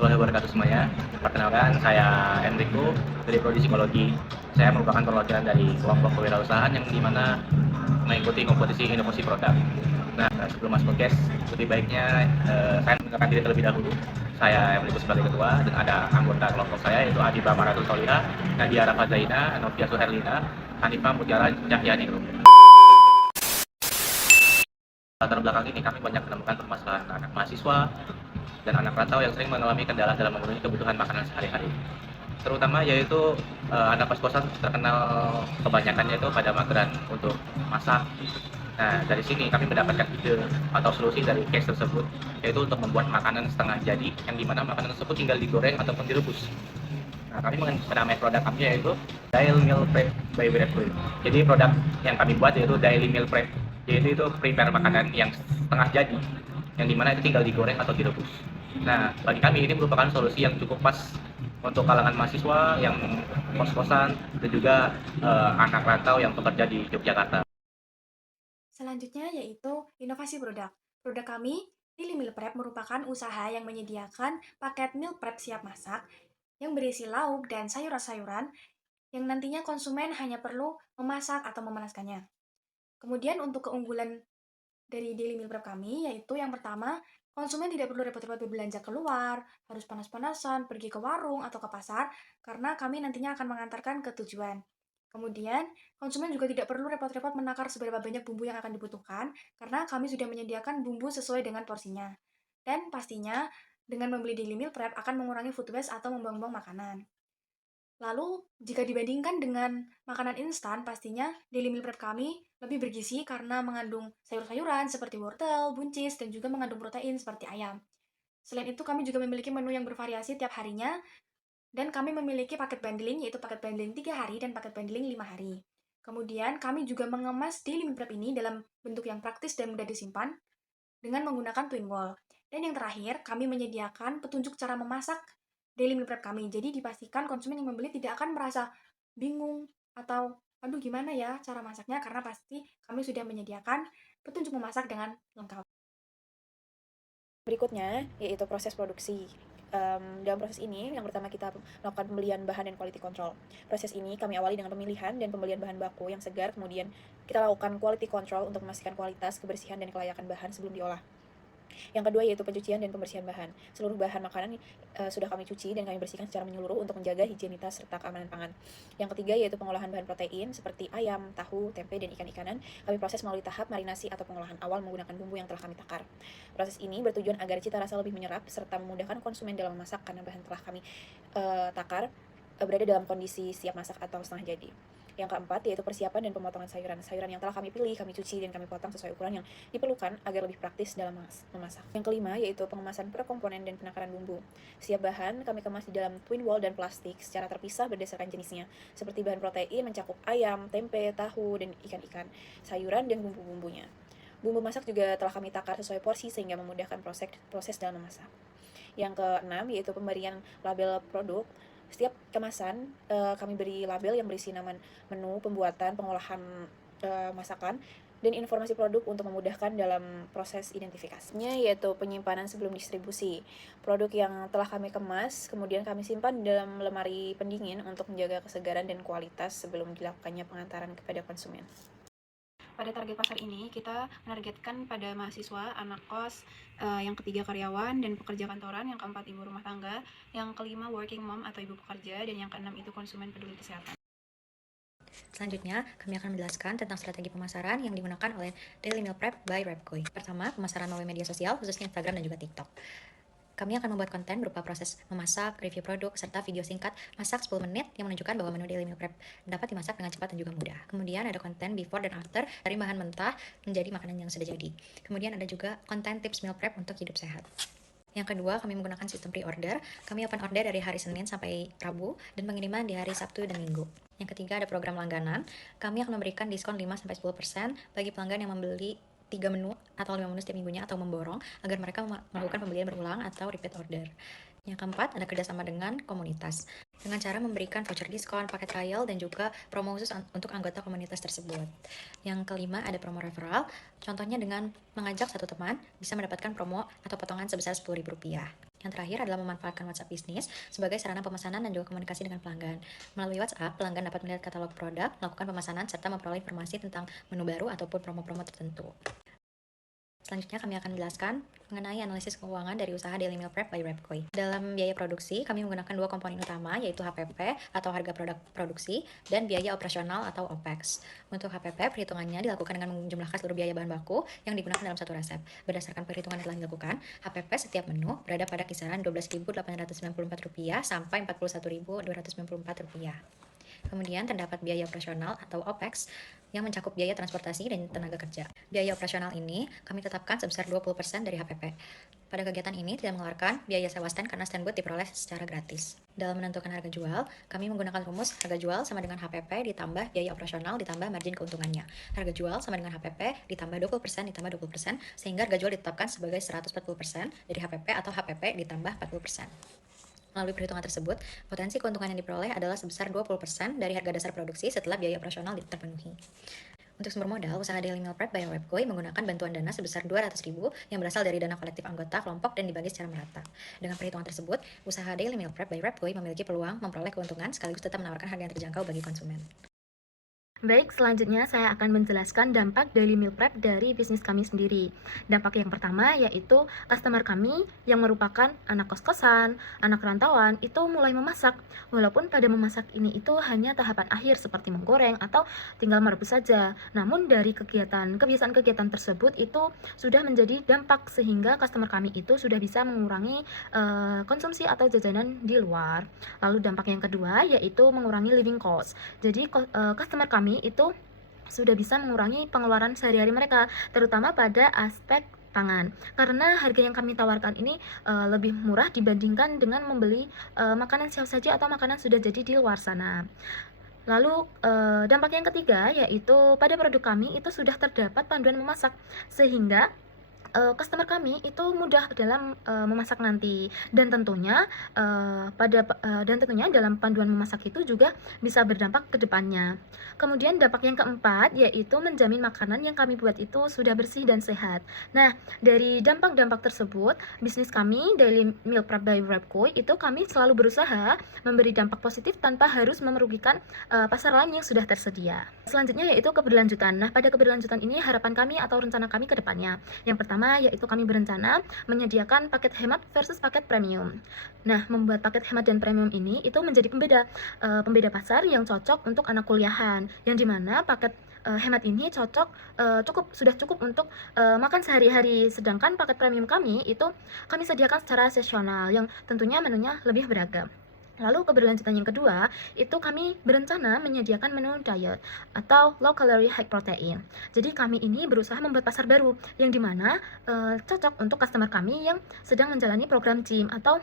warahmatullahi wabarakatuh semuanya. Perkenalkan, saya Enrico dari Prodi Psikologi. Saya merupakan perwakilan dari kelompok kewirausahaan yang dimana mengikuti kompetisi inovasi produk. Nah, sebelum masuk ke case, lebih baiknya saya mengenalkan diri terlebih dahulu. Saya Enrico sebagai ketua dan ada anggota kelompok saya yaitu Adiba Maratul Soliha, Nadia Rafa Zaina, Novia Suherlina, Hanifah Mutiara Cahyani. Latar belakang ini kami banyak menemukan permasalahan anak mahasiswa dan anak rantau yang sering mengalami kendala dalam memenuhi kebutuhan makanan sehari-hari. Terutama yaitu anak kos-kosan terkenal kebanyakannya itu pada mageran untuk masak. Nah, dari sini kami mendapatkan ide atau solusi dari case tersebut, yaitu untuk membuat makanan setengah jadi, yang dimana makanan tersebut tinggal digoreng ataupun direbus. Nah, kami menamai produk kami yaitu Daily Meal Prep by Breadfruit. Jadi produk yang kami buat yaitu Daily Meal Prep, yaitu itu prepare makanan yang setengah jadi, yang dimana itu tinggal digoreng atau direbus. Nah, bagi kami ini merupakan solusi yang cukup pas untuk kalangan mahasiswa yang kos-kosan dan juga anak rantau yang bekerja di Yogyakarta. Selanjutnya yaitu inovasi produk. Produk kami, Daily Meal Prep merupakan usaha yang menyediakan paket meal prep siap masak yang berisi lauk dan sayuran-sayuran yang nantinya konsumen hanya perlu memasak atau memanaskannya. Kemudian untuk keunggulan dari Daily Meal Prep kami yaitu yang pertama, konsumen tidak perlu repot-repot berbelanja keluar, harus panas-panasan, pergi ke warung atau ke pasar, karena kami nantinya akan mengantarkan ke tujuan. Kemudian, konsumen juga tidak perlu repot-repot menakar seberapa banyak bumbu yang akan dibutuhkan, karena kami sudah menyediakan bumbu sesuai dengan porsinya. Dan pastinya, dengan membeli Daily Meal Prep akan mengurangi food waste atau membuang-buang makanan. Lalu, jika dibandingkan dengan makanan instan, pastinya Daily Meal Prep kami lebih bergizi karena mengandung sayur-sayuran seperti wortel, buncis, dan juga mengandung protein seperti ayam. Selain itu, kami juga memiliki menu yang bervariasi tiap harinya, dan kami memiliki paket bundling, yaitu paket bundling 3 hari dan paket bundling 5 hari. Kemudian, kami juga mengemas Daily Meal Prep ini dalam bentuk yang praktis dan mudah disimpan dengan menggunakan twin wall. Dan yang terakhir, kami menyediakan petunjuk cara memasak Daily Meal Prep kami. Jadi dipastikan konsumen yang membeli tidak akan merasa bingung atau aduh gimana ya cara masaknya karena pasti kami sudah menyediakan petunjuk memasak dengan lengkap. Berikutnya yaitu proses produksi. Dalam proses ini, yang pertama kita melakukan pembelian bahan dan quality control. Proses ini kami awali dengan pemilihan dan pembelian bahan baku yang segar, kemudian kita lakukan quality control untuk memastikan kualitas, kebersihan, dan kelayakan bahan sebelum diolah. Yang kedua yaitu pencucian dan pembersihan bahan. Seluruh bahan makanan sudah kami cuci dan kami bersihkan secara menyeluruh untuk menjaga higienitas serta keamanan pangan. Yang ketiga yaitu pengolahan bahan protein seperti ayam, tahu, tempe, dan ikan-ikanan. Kami proses melalui tahap marinasi atau pengolahan awal menggunakan bumbu yang telah kami takar. Proses ini bertujuan agar cita rasa lebih menyerap serta memudahkan konsumen dalam memasak karena bahan telah kami takar berada dalam kondisi siap masak atau setengah jadi. Yang keempat yaitu persiapan dan pemotongan sayuran. Sayuran yang telah kami pilih, kami cuci dan kami potong sesuai ukuran yang diperlukan agar lebih praktis dalam memasak. Yang kelima yaitu pengemasan per komponen dan penakaran bumbu. Setiap bahan kami kemas di dalam twin wall dan plastik secara terpisah berdasarkan jenisnya. Seperti bahan protein mencakup ayam, tempe, tahu, dan ikan-ikan, sayuran, dan bumbu-bumbunya. Bumbu masak juga telah kami takar sesuai porsi sehingga memudahkan proses dalam memasak. Yang keenam yaitu pemberian label produk. Setiap kemasan kami beri label yang berisi nama menu, pembuatan, pengolahan masakan, dan informasi produk untuk memudahkan dalam proses identifikasinya, yaitu penyimpanan sebelum distribusi. Produk yang telah kami kemas kemudian kami simpan dalam lemari pendingin untuk menjaga kesegaran dan kualitas sebelum dilakukannya pengantaran kepada konsumen. Pada target pasar ini, kita menargetkan pada mahasiswa, anak kos, yang ketiga karyawan dan pekerja kantoran, yang keempat ibu rumah tangga, yang kelima working mom atau ibu pekerja, dan yang keenam itu konsumen peduli kesehatan. Selanjutnya, kami akan menjelaskan tentang strategi pemasaran yang digunakan oleh Daily Meal Prep by Repkoi. Pertama, pemasaran melalui media sosial, khususnya Instagram dan juga TikTok. Kami akan membuat konten berupa proses memasak, review produk, serta video singkat masak 10 menit yang menunjukkan bahwa menu Daily Meal Prep dapat dimasak dengan cepat dan juga mudah. Kemudian ada konten before dan after dari bahan mentah menjadi makanan yang sudah jadi. Kemudian ada juga konten tips meal prep untuk hidup sehat. Yang kedua, kami menggunakan sistem pre-order. Kami open order dari hari Senin sampai Rabu dan pengiriman di hari Sabtu dan Minggu. Yang ketiga, ada program langganan. Kami akan memberikan diskon 5-10% bagi pelanggan yang membeli 3 menu atau 5 menu setiap minggunya atau memborong agar mereka melakukan pembelian berulang atau repeat order. Yang keempat, ada kerjasama dengan komunitas dengan cara memberikan voucher diskon, paket trial, dan juga promo khusus untuk anggota komunitas tersebut. Yang kelima, ada promo referral. Contohnya dengan mengajak satu teman bisa mendapatkan promo atau potongan sebesar Rp10.000. Yang terakhir adalah memanfaatkan WhatsApp bisnis sebagai sarana pemesanan dan juga komunikasi dengan pelanggan. Melalui WhatsApp, pelanggan dapat melihat katalog produk, melakukan pemesanan, serta memperoleh informasi tentang menu baru ataupun promo-promo tertentu. Selanjutnya kami akan menjelaskan mengenai analisis keuangan dari usaha Daily Meal Prep by Repkoi. Dalam biaya produksi, kami menggunakan dua komponen utama, yaitu HPP atau harga produk produksi dan biaya operasional atau OPEX. Untuk HPP, perhitungannya dilakukan dengan menjumlahkan seluruh biaya bahan baku yang digunakan dalam satu resep. Berdasarkan perhitungan yang telah dilakukan, HPP setiap menu berada pada kisaran Rp12.894 sampai Rp41.294. Kemudian terdapat biaya operasional atau OPEX yang mencakup biaya transportasi dan tenaga kerja. Biaya operasional ini kami tetapkan sebesar 20% dari HPP. Pada kegiatan ini tidak mengeluarkan biaya sewa stand karena stand booth diperoleh secara gratis. Dalam menentukan harga jual, kami menggunakan rumus harga jual sama dengan HPP ditambah biaya operasional ditambah margin keuntungannya. Harga jual sama dengan HPP ditambah 20% ditambah 20% sehingga harga jual ditetapkan sebagai 140% dari HPP atau HPP ditambah 40%. Melalui perhitungan tersebut, potensi keuntungan yang diperoleh adalah sebesar 20% dari harga dasar produksi setelah biaya operasional terpenuhi. Untuk sumber modal, usaha Daily Meal Prep by Repkoi menggunakan bantuan dana sebesar 200.000 yang berasal dari dana kolektif anggota kelompok dan dibagi secara merata. Dengan perhitungan tersebut, usaha Daily Meal Prep by Repkoi memiliki peluang memperoleh keuntungan sekaligus tetap menawarkan harga yang terjangkau bagi konsumen. Baik, selanjutnya saya akan menjelaskan dampak Daily Meal Prep dari bisnis kami sendiri. Dampak yang pertama yaitu customer kami yang merupakan anak kos-kosan, anak rantauan itu mulai memasak. Walaupun pada memasak ini itu hanya tahapan akhir seperti menggoreng atau tinggal merebus saja. Namun dari kebiasaan-kegiatan tersebut itu sudah menjadi dampak sehingga customer kami itu sudah bisa mengurangi konsumsi atau jajanan di luar. Lalu dampak yang kedua yaitu mengurangi living cost. Jadi customer kami itu sudah bisa mengurangi pengeluaran sehari-hari mereka, terutama pada aspek pangan. Karena harga yang kami tawarkan ini lebih murah dibandingkan dengan membeli makanan siap saji atau makanan sudah jadi di luar sana. Lalu dampak yang ketiga yaitu pada produk kami itu sudah terdapat panduan memasak sehingga customer kami itu mudah dalam memasak nanti dan tentunya dalam panduan memasak itu juga bisa berdampak ke depannya. Kemudian dampak yang keempat yaitu menjamin makanan yang kami buat itu sudah bersih dan sehat. Nah, dari dampak-dampak tersebut, bisnis kami Daily Meal Prep by Repkoi itu kami selalu berusaha memberi dampak positif tanpa harus merugikan pasar lain yang sudah tersedia. Selanjutnya yaitu keberlanjutan. Nah, pada keberlanjutan ini harapan kami atau rencana kami ke depannya. Yang pertama yaitu kami berencana menyediakan paket hemat versus paket premium. Nah, membuat paket hemat dan premium ini itu menjadi pembeda pasar yang cocok untuk anak kuliahan, yang dimana paket hemat ini sudah cukup untuk makan sehari-hari, sedangkan paket premium kami itu kami sediakan secara seasonal yang tentunya menunya lebih beragam. Lalu keberlanjutan yang kedua, itu kami berencana menyediakan menu diet atau low calorie high protein. Jadi kami ini berusaha membuat pasar baru yang dimana cocok untuk customer kami yang sedang menjalani program gym atau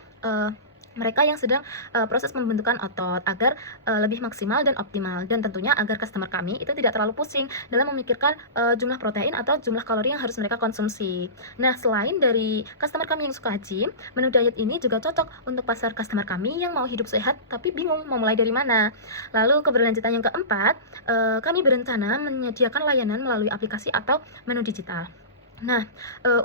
mereka yang sedang proses pembentukan otot agar lebih maksimal dan optimal, dan tentunya agar customer kami itu tidak terlalu pusing dalam memikirkan jumlah protein atau jumlah kalori yang harus mereka konsumsi. Nah, selain dari customer kami yang suka gym, menu diet ini juga cocok untuk pasar customer kami yang mau hidup sehat tapi bingung mau mulai dari mana. Lalu keberlanjutan yang keempat, kami berencana menyediakan layanan melalui aplikasi atau menu digital. Nah,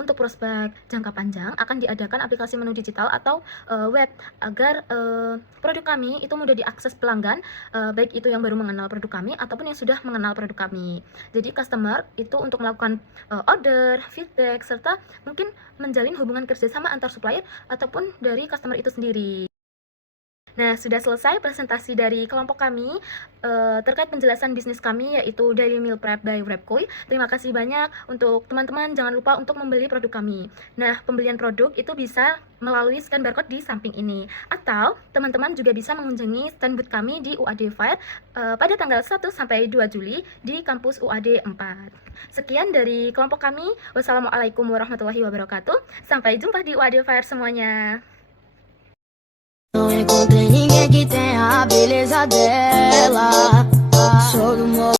untuk prospek jangka panjang akan diadakan aplikasi menu digital atau web agar produk kami itu mudah diakses pelanggan, baik itu yang baru mengenal produk kami ataupun yang sudah mengenal produk kami. Jadi customer itu untuk melakukan order, feedback, serta mungkin menjalin hubungan kerjasama antar supplier ataupun dari customer itu sendiri. Nah, sudah selesai presentasi dari kelompok kami terkait penjelasan bisnis kami yaitu Daily Meal Prep by Repkoi. Terima kasih banyak untuk teman-teman, jangan lupa untuk membeli produk kami. Nah, pembelian produk itu bisa melalui scan barcode di samping ini. Atau teman-teman juga bisa mengunjungi stand booth kami di UAD Fair pada tanggal 1 sampai 2 Juli di kampus UAD 4. Sekian dari kelompok kami. Wassalamualaikum warahmatullahi wabarakatuh. Sampai jumpa di UAD Fair semuanya. Não encontrei ninguém que tenha a beleza dela. Sou do